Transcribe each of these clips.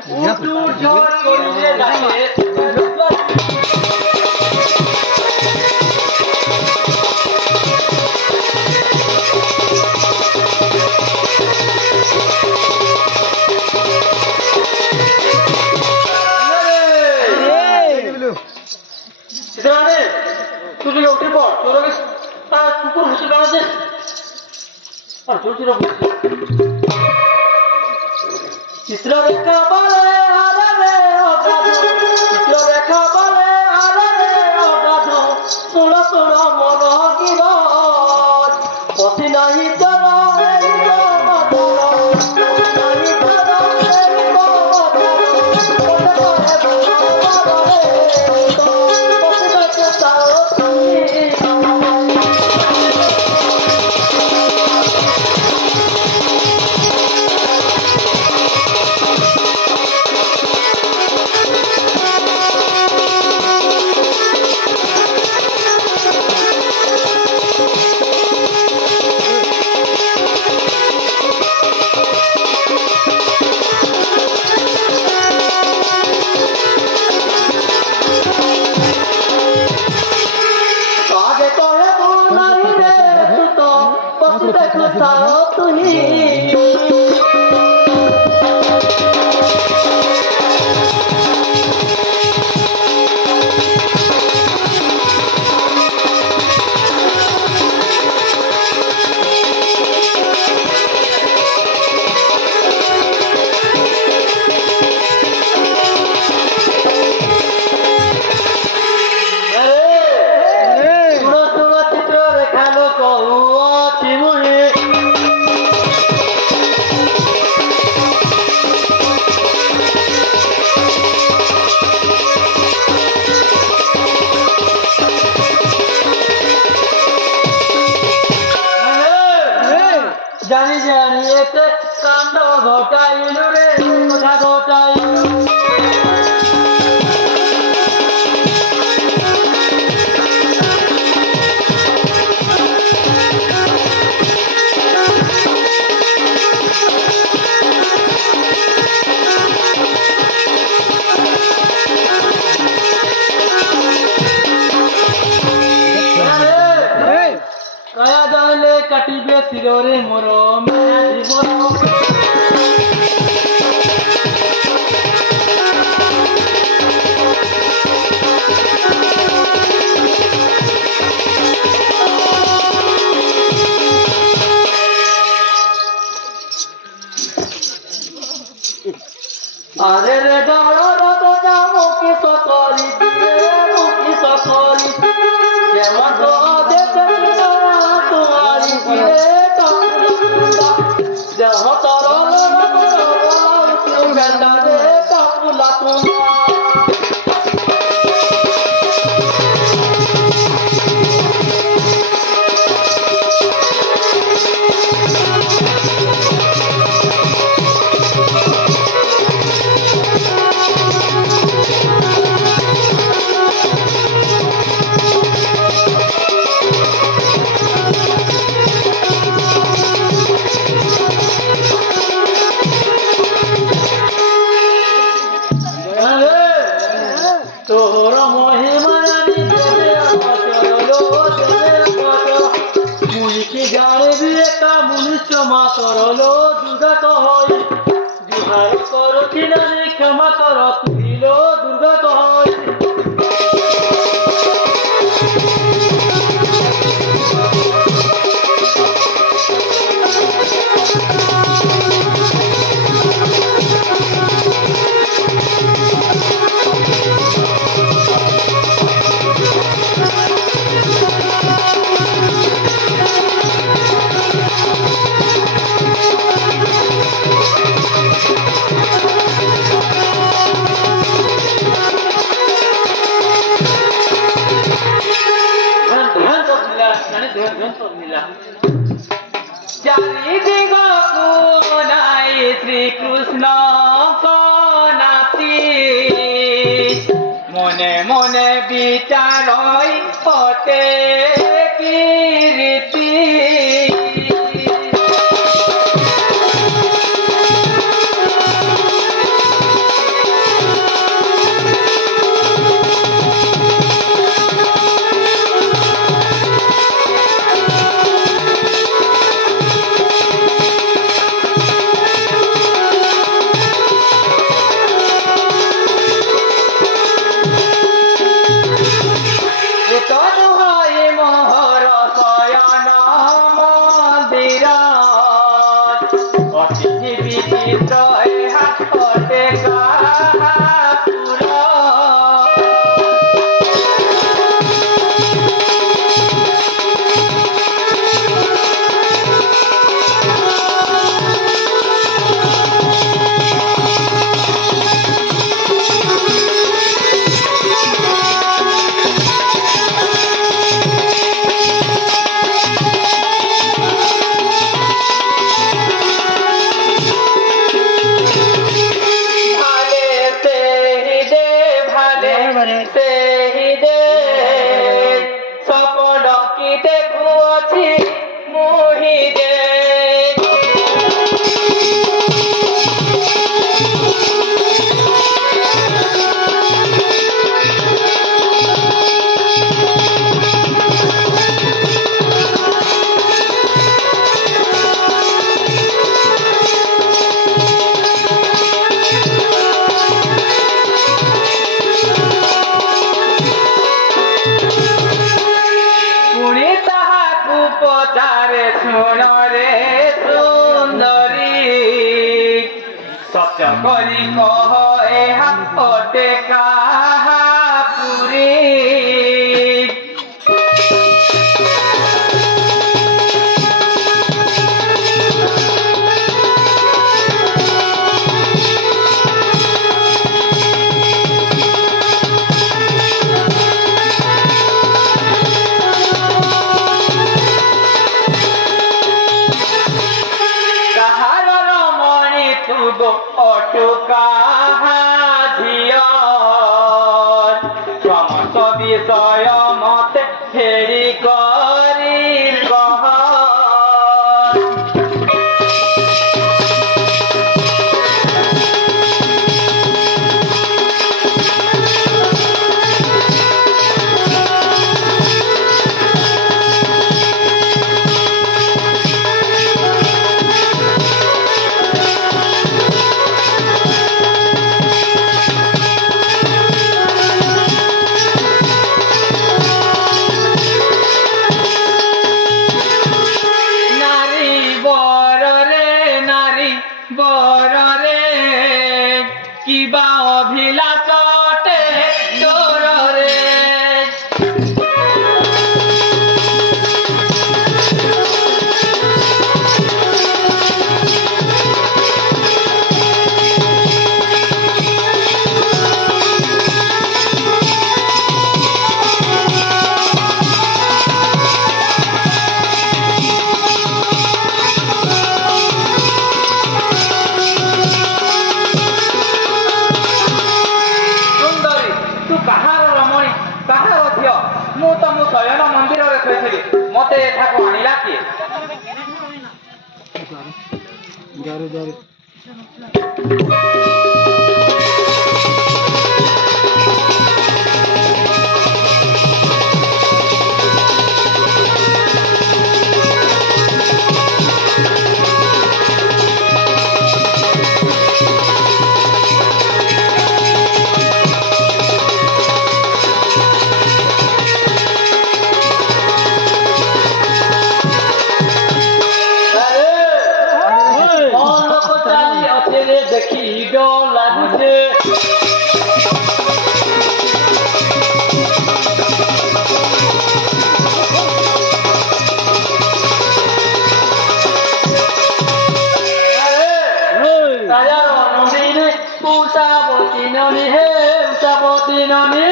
উঠু ঝড় করিলে ডাকে তুই উঠে পড় তোর কুকুর মুসে দাঁড়াচ্ছে আর তোর চিত্র রেখা বলে আরে চিত্র রেখা বলে আরে তোরা তোরা মন গির পথি নাহি চল জানি জানি এতে কাণ্ড ঘটাইল রে কথা ঘটাইল কায়া জানলে কাটিবে শিরে মোর জীবন আরে রে মুখি সকরি মুখি সকরি যেমন করলো দুর্গা কহই জুহার করো কিনারে ক্ষমা করো তুইল দুর্গা কহই শ্রীকৃষ্ণ নাতি মনে মনে বিচারই হতে কীর্তি চিত্র এহা অটে কাহাপুর सत्य करी कह एहा अटे काहापुरी অটুকা ঝিয় সমস্ত বিষয় মতে ফেরি করি কহ কিবা অভিলাষতে দৌড়রে ମୁଁ ତ ମୋ ଶୟନ ମନ୍ଦିରରେ ଶୋଇଥିଲି ମତେ ଏଠାକୁ ଆଣିଲା କିଏ দেখি ডর লাগুছে উষাবতী ননী হে উষাবতী ননী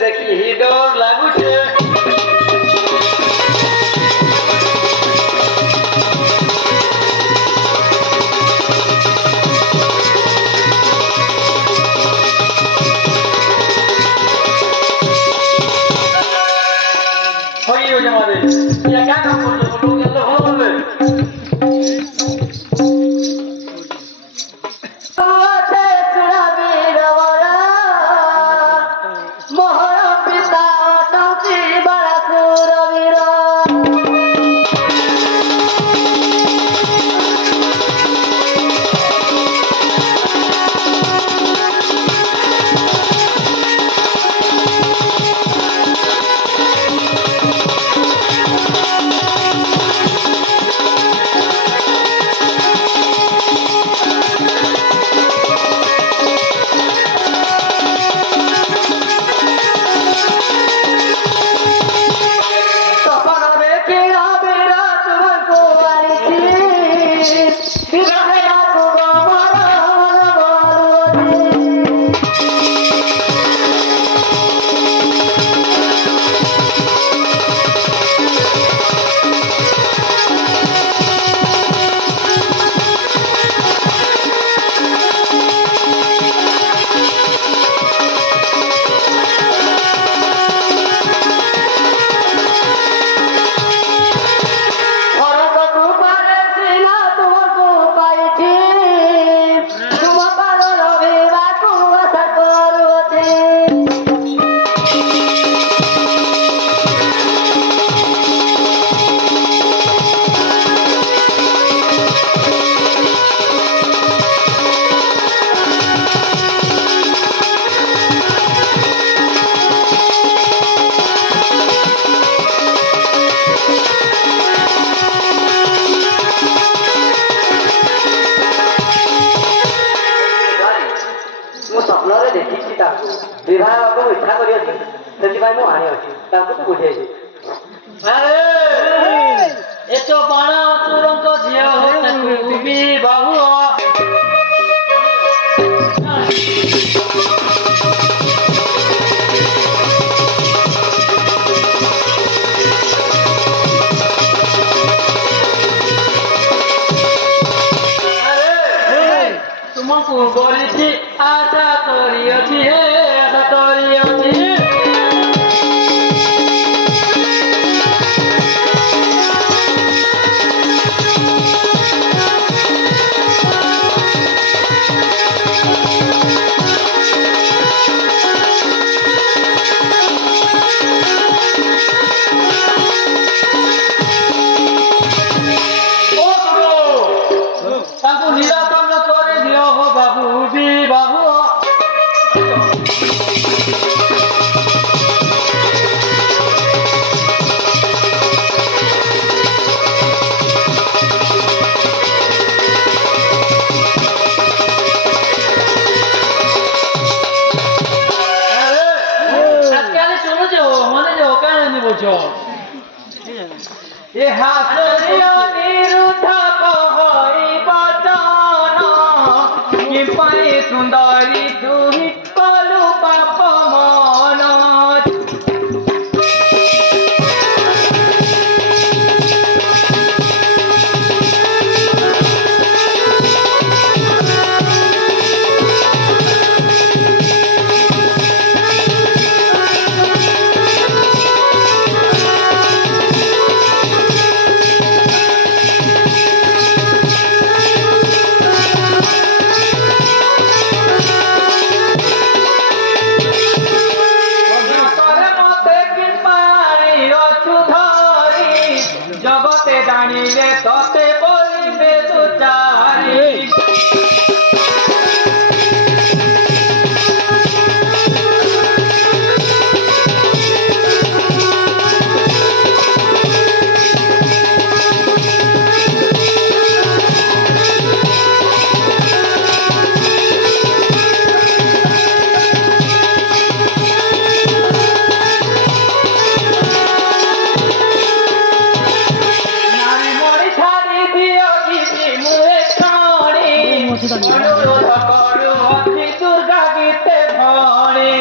দেখি ডর লাগুছে হয়ে গেছে আমাদের ইয়া কেন করছো লোক এত ভালো বলবে ସ୍ୱପ୍ନରେ ଦେଖିଛି ତାଙ୍କୁ ବିବାହ ହେବାକୁ ଇଚ୍ଛା କରିଅଛି ସେଥିପାଇଁ ମୁଁ ଆଣିଅଛି ତାଙ୍କୁ ତୁ ବୁଝେଇଛି ଏ ତ ବାଣାସୁରଙ୍କ ଝିଅ ତାକୁ ବିବାହ ତୁମକୁ କରିଛି ଆଶା କରିଅଛି ହେ ଆଶା କରିଅଛି ତାଙ୍କୁ ନିରାକରଣ କରିଦିଅ ହୋ ବାବୁ ବିବାହ আজকাল চলো যাও মনে যাও কেন নিব এ হাত নিরুদ্ধ কহরি বচন কি পাই সুন্দরী তুই কলু পাপ মন জগতে জানিলে ততে বলিবে দুচারি অনুরোধ করু অতি দুর্গা গীতে ভণি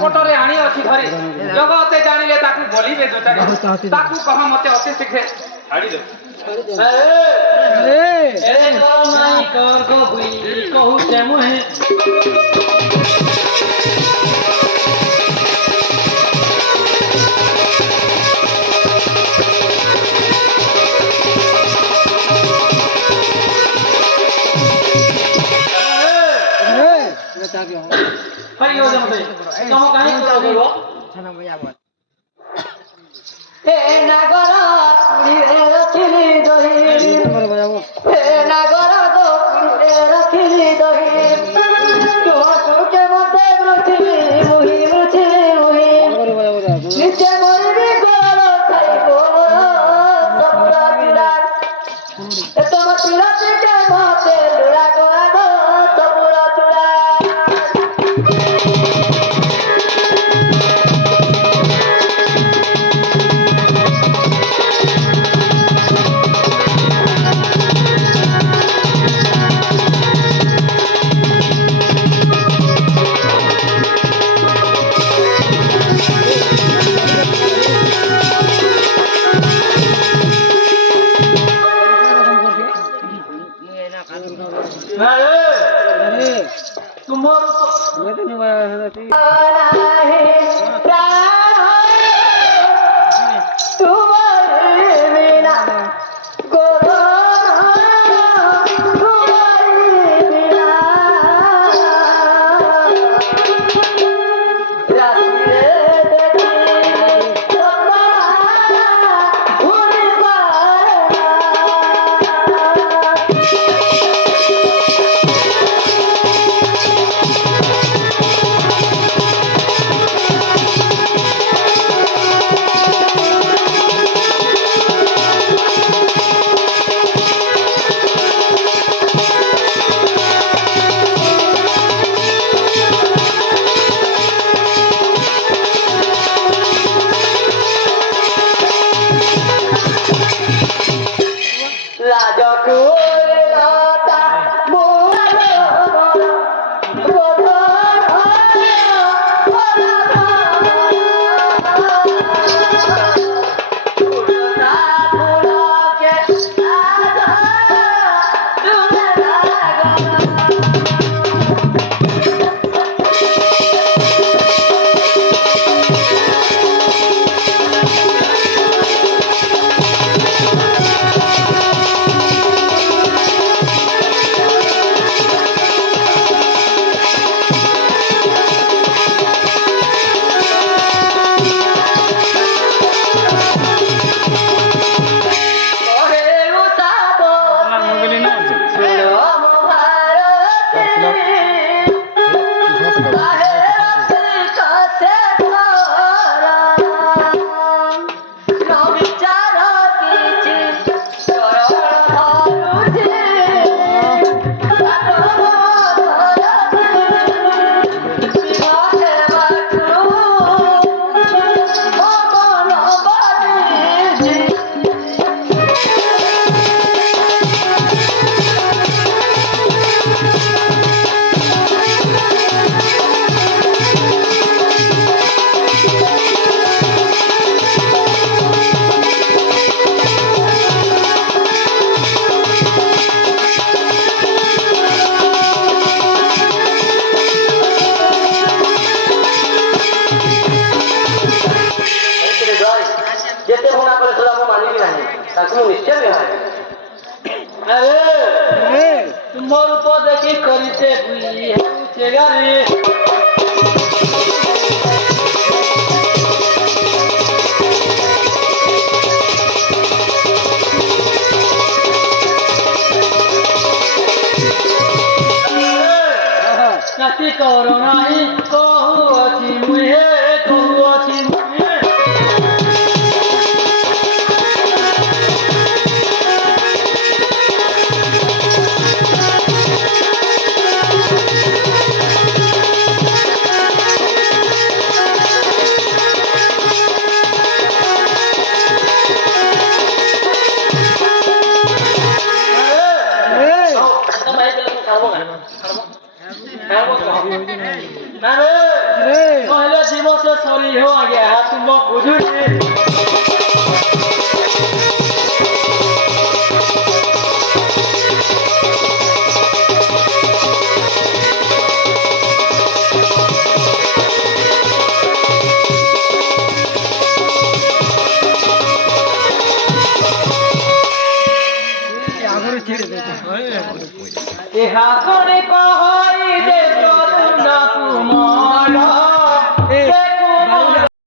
কপটরে আনি অছি ঘরে জগতে জানিলে তাকু বলিবে দুচারি তাকু কহ মতে অতি শীঘ্রে ছাড়ি দে এরে কর নাই কর গো বুই কহুছে মুহে Hãy subscribe cho kênh Ghiền Mì Gõ để không bỏ ତାକୁ ମୁଁ ନିଶ୍ଚୟ ବିବାହ କରିବି। ଆରେ ତୁମ ରୂପ ଦେଖି କରିତେ ବୁଲି ହେଉଛେ ଗାରେ ନାତି କର ନାହିଁ କହୁଅଛି ମୁହେ କହୁଅଛି ମୁହେ ନହେଲେ ଯିବ ସେ ସରି ହଉ ଆଜ୍ଞା ତୁମ ବୁଝୁଛି ଏହା ଶୁଣି କହ